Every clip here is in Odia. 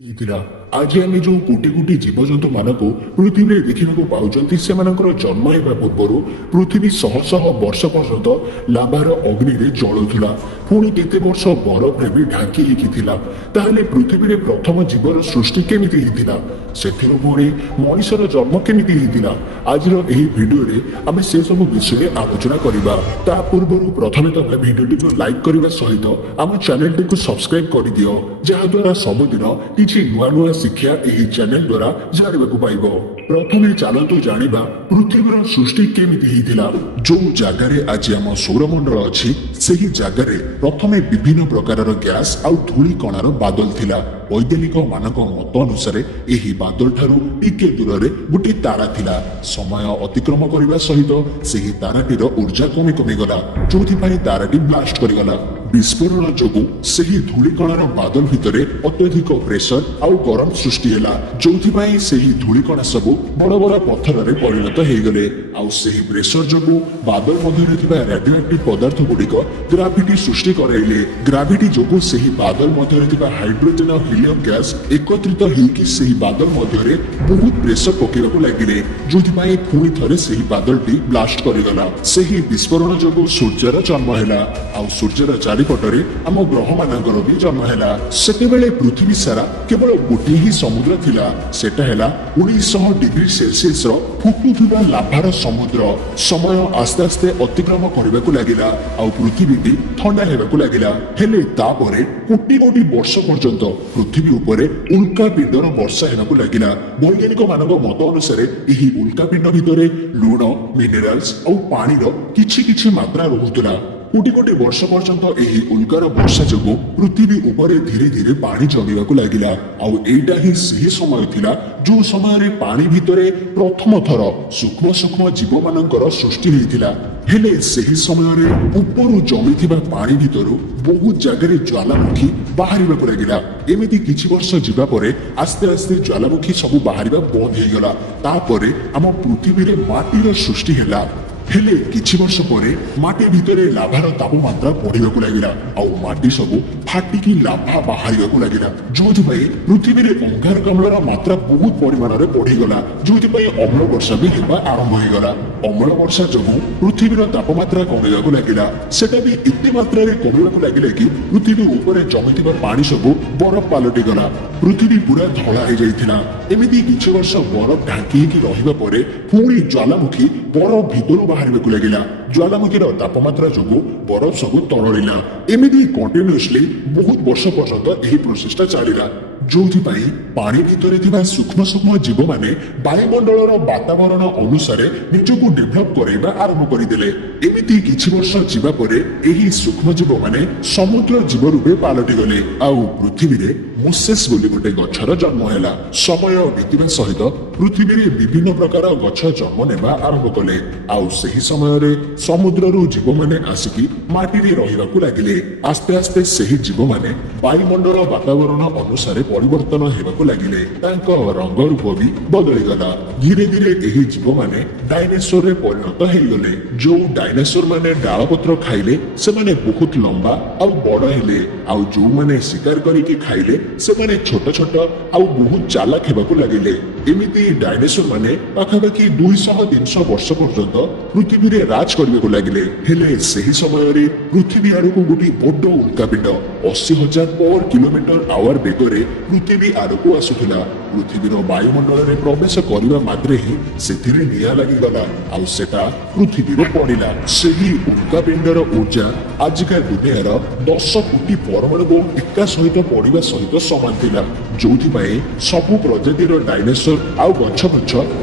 ହେଇଥିଲା। ଆଜି ଆମେ ଯୋଉ କୋଟି କୋଟି ଜୀବଜନ୍ତୁ ମାନଙ୍କୁ ପୃଥିବୀରେ ଦେଖିବାକୁ ପାଉଛନ୍ତି ସେମାନଙ୍କର ଜନ୍ମ ହେବା ପୂର୍ବରୁ ପୃଥିବୀ ଶହ ଶହ ବର୍ଷ ପର୍ଯ୍ୟନ୍ତ ଲାଭାର ଅଗ୍ନିରେ ଜଳୁଥିଲା। ପୁଣି କେତେ ବର୍ଷ ବରଫରେ ବି ଢାଙ୍କି ହେଇକି ଥିଲା। ତାହେଲେ ପୃଥିବୀରେ ପ୍ରଥମ ଜୀବର ସୃଷ୍ଟି କେମିତି ହେଇଥିଲା? ସେଥିରୁ ପୁଣି ମଣିଷର ଜନ୍ମ କେମିତି ହେଇଥିଲା? ଆଜିର ଏହି ଭିଡିଓରେ ଆମେ ସେସବୁ ବିଷୟରେ ଆଲୋଚନା କରିବା। ତା ପୂର୍ବରୁ ପ୍ରଥମେ ତମେ ଭିଡିଓଟିକୁ ଲାଇକ୍ କରିବା ସହିତ ଆମ ଚ୍ୟାନେଲଟିକୁ ସବସ୍କ୍ରାଇବ କରିଦିଅ, ଯାହାଦ୍ୱାରା ସବୁଦିନ କିଛି ନୂଆ ନୂଆ ଶିକ୍ଷା ଏହି ଚ୍ୟାନେଲ ଦ୍ୱାରା ଜାଣିବାକୁ ପାଇବ। ପ୍ରଥମେ ଚାଲନ୍ତୁ ଜାଣିବା ପୃଥିବୀର ସୃଷ୍ଟି କେମିତି ହେଇଥିଲା। ଯୋଉ ଜାଗାରେ ଆଜି ଆମ ସୌରମଣ୍ଡଳ ଅଛି ସେହି ଜାଗାରେ ପ୍ରଥମେ ବିଭିନ୍ନ ପ୍ରକାରର ଗ୍ୟାସ୍ ଆଉ ଧୂଳି କଣାର ବାଦଲ ଥିଲା। ବୈଜ୍ଞାନିକ ମାନଙ୍କ ମତ ଅନୁସାରେ ଏହି ବାଦଲ ଠାରୁ ଟିକେ ଦୂରରେ ଗୋଟିଏ ତାରା ଥିଲା। ସମୟ ଅତିକ୍ରମ କରିବା ସହିତ ସେହି ତାରାଟିର ଉର୍ଜା କମି କମିଗଲା, ଯୋଉଥିପାଇଁ ତାରାଟି ବ୍ଲାଷ୍ଟ କରିଗଲା। ବିସ୍ଫୋରଣ ଯୋଗୁଁ ସେହି ଧୂଳିକଣାର ବାଦଲ ଭିତରେ ଅତ୍ୟଧିକ ପ୍ରେସର ଆଉ ଗରମ ସୃଷ୍ଟି ହେଲା, ଯୋଉଥିପାଇଁ ସେହି ଧୂଳିକଣା ସବୁ ବଡ଼ ବଡ଼ ପଥରରେ ପରିଣତ ହେଇଗଲେ। ଆଉ ସେହି ପ୍ରେସର ଯୋଗୁଁ ବାଦଲ ମଧ୍ୟରେ ଥିବା ରେଡିଓଆକ୍ଟିଭ ପଦାର୍ଥ ଗୁଡ଼ିକ ଗ୍ରାଭିଟି ସୃଷ୍ଟି କରାଇଲେ। ଗ୍ରାଭିଟି ଯୋଗୁଁ ସେହି ବାଦଲ ମଧ୍ୟରେ ଥିବା ହାଇଡ୍ରୋଜେନ ଆଉ ହିଲିୟମ ଗ୍ୟାସ୍ ଏକତ୍ରିତ ହେଇକି ସେହି ବାଦଲ ମଧ୍ୟରେ ବହୁତ ପ୍ରେସର ପକେଇବାକୁ ଲାଗିଲେ, ଯୋଉଥିପାଇଁ ପୁଣି ଥରେ ସେହି ବାଦଲଟି ବ୍ଲାଷ୍ଟ କରିଗଲା। ସେହି ବିସ୍ଫୋରଣ ଯୋଗୁଁ ସୂର୍ଯ୍ୟର ଜନ୍ମ ହେଲା, ଆଉ ସୂର୍ଯ୍ୟର ଚାରିପଟରେ ଆମ ଗ୍ରହମାନଙ୍କର ବି ଜନ୍ମ ହେଲା। ସେତେବେଳେ ପୃଥିବୀ ସାରା କେବଳ ଗୋଟିଏ ହିଁ ସମୁଦ୍ର ଥିଲା, ସେଟା ହେଲା 1900 ଡିଗ୍ରୀ ସେଲସିୟସର ଫୁଟୁଥିବା ଲାଭାର ସମୁଦ୍ର। ସମୟ ଆସ୍ତେ ଆସ୍ତେ ଅତିକ୍ରମ କରିବାକୁ ଲାଗିଲା, ଆଉ ପୃଥିବୀଟି ଥଣ୍ଡା ହେବାକୁ ଲାଗିଲା। ହେଲେ ତାପରେ କୋଟି କୋଟି ବର୍ଷ ପର୍ଯ୍ୟନ୍ତ ପୃଥିବୀ ଉପରେ ଉଲ୍କାପିଣ୍ଡର ବର୍ଷା ହେବାକୁ ଲାଗିଲା। ବୈଜ୍ଞାନିକ ମାନଙ୍କ ମତ ଅନୁସାରେ ଏହି ଉଲ୍କାପିଣ୍ଡ ଭିତରେ ଲୁଣ, ମିନେରାଲ୍ସ ଆଉ ପାଣିର କିଛି କିଛି ମାତ୍ରା ରହୁଥିଲା। କୋଟି କୋଟି ବର୍ଷ ପର୍ଯ୍ୟନ୍ତ ଏହି ଉଲ୍କାର ବର୍ଷା ଯୋଗୁଁ ପୃଥିବୀ ଉପରେ ଧୀରେ ଧୀରେ ପାଣି ଜମିବାକୁ ଲାଗିଲା। ଆଉ ଏଇଟା ହିଁ ସେହି ସମୟ ଥିଲା ଯୋଉ ସମୟରେ ପାଣି ଭିତରେ ପ୍ରଥମ ଥର ସୂକ୍ଷ୍ମ ସୂକ୍ଷ୍ମ ଜୀବମାନଙ୍କର ସୃଷ୍ଟି ହେଇଥିଲା। ହେଲେ ସେହି ସମୟରେ ଉପରୁ ଜମିଥିବା ପାଣି ଭିତରୁ ବହୁତ ଜାଗାରେ ଜ୍ୱାଲାମୁଖୀ ବାହାରିବାକୁ ଲାଗିଲା। ଏମିତି କିଛି ବର୍ଷ ଯିବା ପରେ ଆସ୍ତେ ଆସ୍ତେ ଜ୍ୱାଲାମୁଖୀ ସବୁ ବାହାରିବା ବନ୍ଦ ହେଇଗଲା। ତାପରେ ଆମ ପୃଥିବୀରେ ମାଟିର ସୃଷ୍ଟି ହେଲା। ହେଲେ କିଛି ବର୍ଷ ପରେ ମାଟି ଭିତରେ ଲାଭାର ତାପମାତ୍ରା ବଢିବାକୁ ଲାଗିଲା, ଆଉ ମାଟି ସବୁ ଫାଟିକି ଲାଭା ବାହାରିବାକୁ ଲାଗିଲା, ଯୋଉଥିପାଇଁ ପୃଥିବୀରେ ଅଙ୍ଗାରକାମ୍ଳର ମାତ୍ରା ବହୁତ ପରିମାଣରେ ବଢିଗଲା, ଯୋଉଥିପାଇଁ ଅମ୍ଳ ବର୍ଷା ବି ହେବା ଆରମ୍ଭ ହେଇଗଲା। ଅମ୍ଳ ବର୍ଷା ଯୋଗୁଁ ପୃଥିବୀର ତାପମାତ୍ରା କମିବାକୁ ଲାଗିଲା। ସେଟା ବି ଏତେ ମାତ୍ରାରେ କମିବାକୁ ଲାଗିଲା କି ପୃଥିବୀ ଉପରେ ଜମିଥିବା ପାଣି ସବୁ ବରଫ ପାଲଟିଗଲା। ପୃଥିବୀ ପୁରା ଧଳା ହେଇଯାଇଥିଲା। ଏମିତି କିଛି ବର୍ଷ ବରଫ ଢାଙ୍କି ହେଇକି ରହିବା ପରେ ପୁଣି ଜ୍ୱାଲାମୁଖୀ ବରଫ ଭିତରୁ ବାହାରିବାକୁ ଲାଗିଲା। ଜ୍ୱାଲାମୁଖୀର ତାପମାତ୍ରା ଯୋଗୁଁ ବରଫ ସବୁ ତରଳିଲା। ଏମିତି କଣ୍ଟିନ୍ୟୁଅସଲି ବହୁତ ବର୍ଷ ପର୍ଯ୍ୟନ୍ତ ଏହି ପ୍ରୋସେସଟା ଚାଲିଲା, ଯୋଉଥିପାଇଁ ପାଣି ଭିତରେ ଥିବା ସୂକ୍ଷ୍ମ ସୂକ୍ଷ୍ମ ଜୀବମାନେ ବାୟୁମଣ୍ଡଳର ବାତାବରଣ ଅନୁସାରେ ନିଜକୁ ଡେଭଲପ କରାଇବା ଆରମ୍ଭ କରିଦେଲେ। ଏମିତି କିଛି ବର୍ଷ ଯିବା ପରେ ଏହି ସୂକ୍ଷ୍ମ ଜୀବମାନେ ସମୁଦ୍ର ଜୀବ ରୂପେ ପାଲଟିଗଲେ, ଆଉ ପୃଥିବୀରେ ମୋସେସ୍ ବୋଲି ଗୋଟେ ଗଛର ଜନ୍ମ ହେଲା। ସମୟ ବିତିବା ସହିତ ପୃଥିବୀରେ ବିଭିନ୍ନ ପ୍ରକାର ଗଛ ଜନ୍ମ ନେବା ଆରମ୍ଭ କଲେ, ଆଉ ସେହି ସମୟରେ ସମୁଦ୍ରରୁ ଜୀବମାନେ ଆସିକି ମାଟିରେ ରହିବାକୁ ଲାଗିଲେ। ଆସ୍ତେ ଆସ୍ତେ ସେହି ଜୀବମାନେ ବାୟୁମଣ୍ଡଳ ବାତାବରଣ ଅନୁସାରେ ପରିବର୍ତ୍ତନ ହେବାକୁ ଲାଗିଲେ। ତାଙ୍କ ରଙ୍ଗ ରୂପ ବି ବଦଳିଗଲା। ଧୀରେ ଧୀରେ ଏହି ଜୀବମାନେ ଡାଇନେସୋରରେ ପରିଣତ ହେଇଗଲେ। ଯୋଉ ଡାଇନେସୋର ମାନେ ଡାଳପତ୍ର ଖାଇଲେ ସେମାନେ ବହୁତ ଲମ୍ବା ଆଉ ବଡ ହେଲେ, ଆଉ ଯୋଉମାନେ ଶିକାର କରିକି ଖାଇଲେ ସେମାନେ ଛୋଟ ଛୋଟ ଆଉ ବହୁତ ଚାଲାକ ହେବାକୁ ଲାଗିଲେ। ଏମିତି ଡାଇନେସୋର ମାନେ ପାଖାପାଖି 200-300 ବର୍ଷ ପର୍ଯ୍ୟନ୍ତ ପୃଥିବୀରେ ରାଜ କରିବାକୁ ଲାଗିଲେ। ହେଲେ ସେହି ସମୟରେ ପୃଥିବୀ ଆଡକୁ ଗୋଟିଏ ବଡ ଉଲ୍କାପିଣ୍ଡ 80,000 ପର କିଲୋମିଟର ଆୱାର ବେଗରେ ପୃଥିବୀ ଆଡକୁ ଆସୁଥିଲା। ପୃଥିବୀର ବାୟୁମଣ୍ଡଳରେ ପ୍ରବେଶ କରିବା ମାତ୍ରେ ହିଁ ସେଥିରେ ନିଆଁ ଲାଗିଗଲା, ଆଉ ସେଟା ପୃଥିବୀରେ ପଡ଼ିଲା। ସେହି ଉଲ୍କାପିଣ୍ଡର ଉର୍ଜା ଆଜିକା ଦୁନିଆର 10 କୋଟି ପରମାଣୁ ବୋମ ଏକା ସହିତ ପଡ଼ିବା ସହିତ ସମାନ ଥିଲା, ଯୋଉଥିପାଇଁ ସବୁ ପ୍ରଜାତିର ଡାଇନେସୋର ଆଉ ଗଛ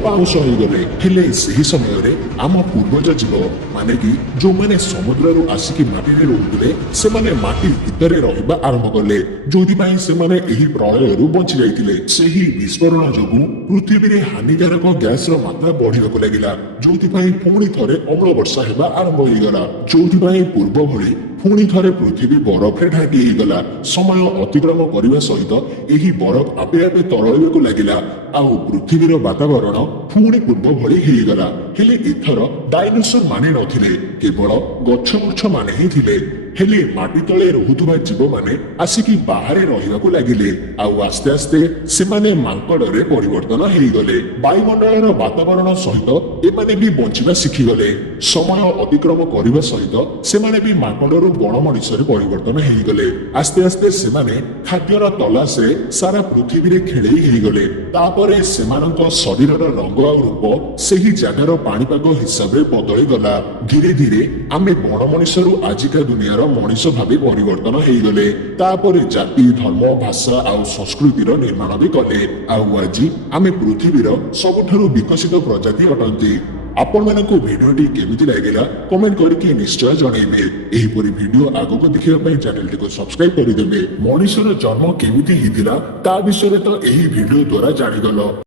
ପାଉଁଶ ହେଇଗଲେ। ହେଲେ ସେହି ସମୟରେ ଆମ ପୂର୍ବଜ ଜୀବ ମାନେ କି ଯୋଉମାନେ ସମୁଦ୍ରରୁ ଆସିକି ମାଟିରେ ରହୁଥିଲେ ସେମାନେ ମାଟି ଭିତରେ ରହିବା ଆରମ୍ଭ କଲେ, ଯୋଉଥିପାଇଁ ସେମାନେ ଏହି ପ୍ରଳୟରୁ ବଞ୍ଚି ଯାଇଥିଲେ। ସେହି ବିସ୍ଫୋରଣ ଯୋଗୁଁ ପୃଥିବୀରେ ହାନିକାରକ ଗ୍ୟାସର ମାତ୍ରା ବଢିବାକୁ ଲାଗିଲା, ଯୋଉଥିପାଇଁ ପୁଣି ଥରେ ଅମ୍ଳ ବର୍ଷା ହେବା ଆରମ୍ଭ ହେଇଗଲା, ଯୋଉଥିପାଇଁ ପୂର୍ବ ଭଳି ପୁଣି ଥରେ ପୃଥିବୀ ବରଫରେ ଢାଙ୍କି ହେଇଗଲା। ସମୟ ଅତିକ୍ରମ କରିବା ସହିତ ଏହି ବରଫ ଆପେ ଆପେ ତରଳିବାକୁ ଲାଗିଲା, ଆଉ ପୃଥିବୀର ବାତାବରଣ ପୁଣି ପୂର୍ବ ଭଳି ହେଇଗଲା। ହେଲେ ଏଥର ଡାଇନୋସର ମାନେ ନଥିଲେ, କେବଳ ଗଛ ମାନେ ହିଁ ଥିଲେ। ହେଲେ ମାଟି ତଳେ ରହୁଥିବା ଜୀବମାନେ ଆସିକି ବାହାରେ ରହିବାକୁ ଲାଗିଲେ ଆଉ ଆସ୍ତେ ଆସ୍ତେ ସେମାନେ ମାଙ୍କଡରେ ପରିବର୍ତ୍ତନ ହେଇଗଲେ। ବାୟୁମଣ୍ଡଳର ବାତାବରଣ ସହିତ ଏମାନେ ବି ବଞ୍ଚିବା ଶିଖିଗଲେ। ସମୟ ଅତିକ୍ରମ କରିବା ସହିତ ସେମାନେ ବି ମାଙ୍କଡରୁ ବଣ ମଣିଷରେ ପରିବର୍ତ୍ତନ ହେଇଗଲେ। ଆସ୍ତେ ଆସ୍ତେ ସେମାନେ ଖାଦ୍ୟର ତଲାସରେ ସାରା ପୃଥିବୀରେ ଖେଳେଇ ହେଇଗଲେ। ତାପରେ ସେମାନଙ୍କ ଶରୀରର ରଙ୍ଗ ଆଉ ରୂପ ସେହି ଜାଗାର ପାଣିପାଗ ହିସାବରେ ବଦଳିଗଲା। ଧୀରେ ଧୀରେ ଆମେ ବଣ ମଣିଷରୁ ଆଜିକା ଦୁନିଆର ମଣିଷ ଭାବେ ପରିବର୍ତ୍ତନ ହେଇଗଲେ। ତାପରେ ଜାତି, ଧର୍ମ, ଭାଷା ଆଉ ସଂସ୍କୃତିର ନିର୍ମାଣ ବି କଲେ। ଆଉ ଆଜି ଆମେ ପୃଥିବୀର ସବୁଠାରୁ ବିକଶିତ ପ୍ରଜାତି ଅଟନ୍ତି। ଆପଣମାନଙ୍କୁ ଭିଡିଓଟି କେମିତି ଲାଗିଲା କମେଣ୍ଟ କରିକି ନିଶ୍ଚୟ ଜଣେଇବେ। ଏହିପରି ଭିଡିଓ ଆଗକୁ ଦେଖିବା ପାଇଁ ଚ୍ୟାନେଲଟିକୁ ସବସ୍କ୍ରାଇବ କରିଦେବେ। ମଣିଷର ଜନ୍ମ କେମିତି ହେଇଥିଲା ତା ବିଷୟରେ ତ ଏହି ଭିଡିଓ ଦ୍ୱାରା ଜାଣିଗଲ।